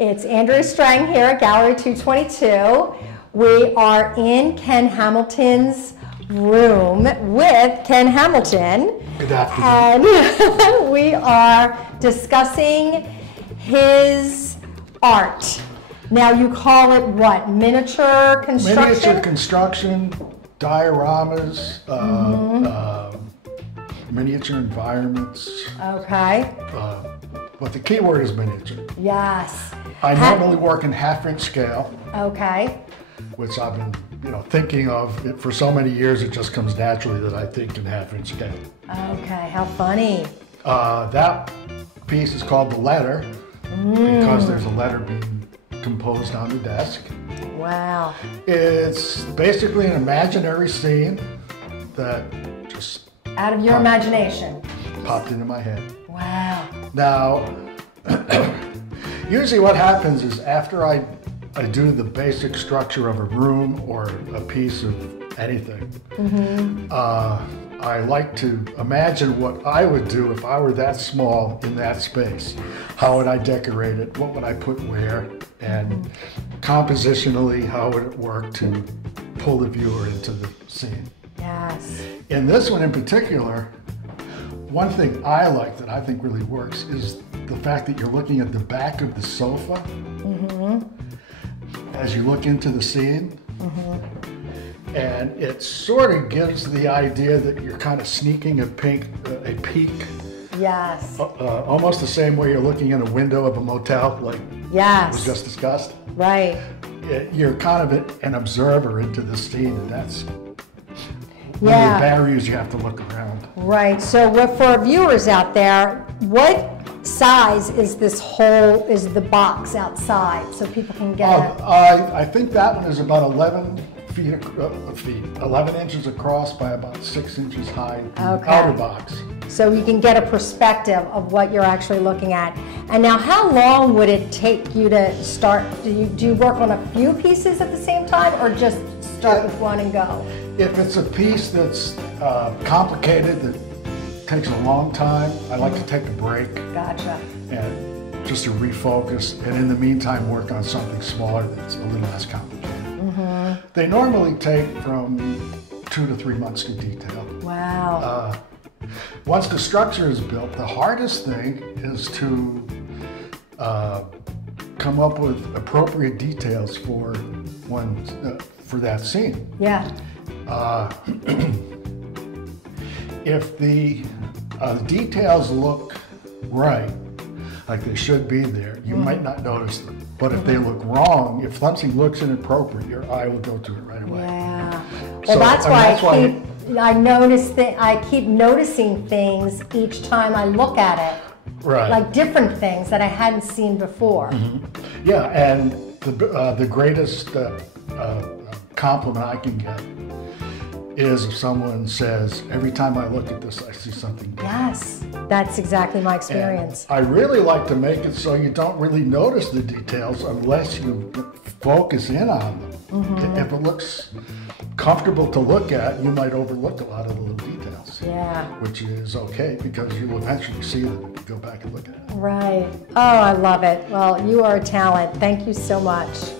It's Andrea Strang here at Gallery222. We are in Ken Hamilton's room with Ken Hamilton. Good afternoon. And we are discussing his art. Now you call it what? Miniature construction? Miniature construction, dioramas, miniature environments. Okay. But the key word is miniature. Yes. I normally work in half-inch scale. Okay. Which I've been, thinking of it for so many years. It just comes naturally that I think in half-inch scale. Okay. How funny. That piece is called The Letter because there's a letter being composed on the desk. Wow. It's basically an imaginary scene that just out of your imagination popped into my head. Wow. Now, usually what happens is after I do the basic structure of a room or a piece of anything, I like to imagine what I would do if I were that small in that space. How would I decorate it? What would I put where? And compositionally, how would it work to pull the viewer into the scene? Yes. In this one in particular, one thing I like that I think really works is the fact that you're looking at the back of the sofa as you look into the scene. And it sort of gives the idea that you're kind of sneaking a peek. Yes. Almost the same way you're looking in a window of a motel, like was just discussed. Right. You're kind of an observer into the scene, and that's one of the barriers you have to look around. Right. So for our viewers out there, what size is the box outside so people can get it? I think that one is about 11 11 inches across by about 6 inches high, the outer box. So you can get a perspective of what you're actually looking at. And now how long would it take you to start? Do you work on a few pieces at the same time or just start with one and go? If it's a piece that's complicated, that takes a long time, I like to take a break. Gotcha. And just to refocus, and in the meantime work on something smaller that's a little less complicated. They normally take from 2 to 3 months to detail. Wow. Once the structure is built, the hardest thing is to come up with appropriate details for that scene. Yeah. If the details look right, like they should be there, you might not notice them. But if they look wrong, if something looks inappropriate, your eye will go to it right away. Yeah. Well, that's why I keep noticing things each time I look at it. Right. Like different things that I hadn't seen before. Yeah, and the greatest compliment I can get is if someone says, every time I look at this, I see something different. Yes, that's exactly my experience. And I really like to make it so you don't really notice the details unless you focus in on them. If it looks comfortable to look at, you might overlook a lot of the little details. Yeah. Which is okay because you'll eventually see them if you go back and look at it. Right. Oh, I love it. Well, you are a talent. Thank you so much.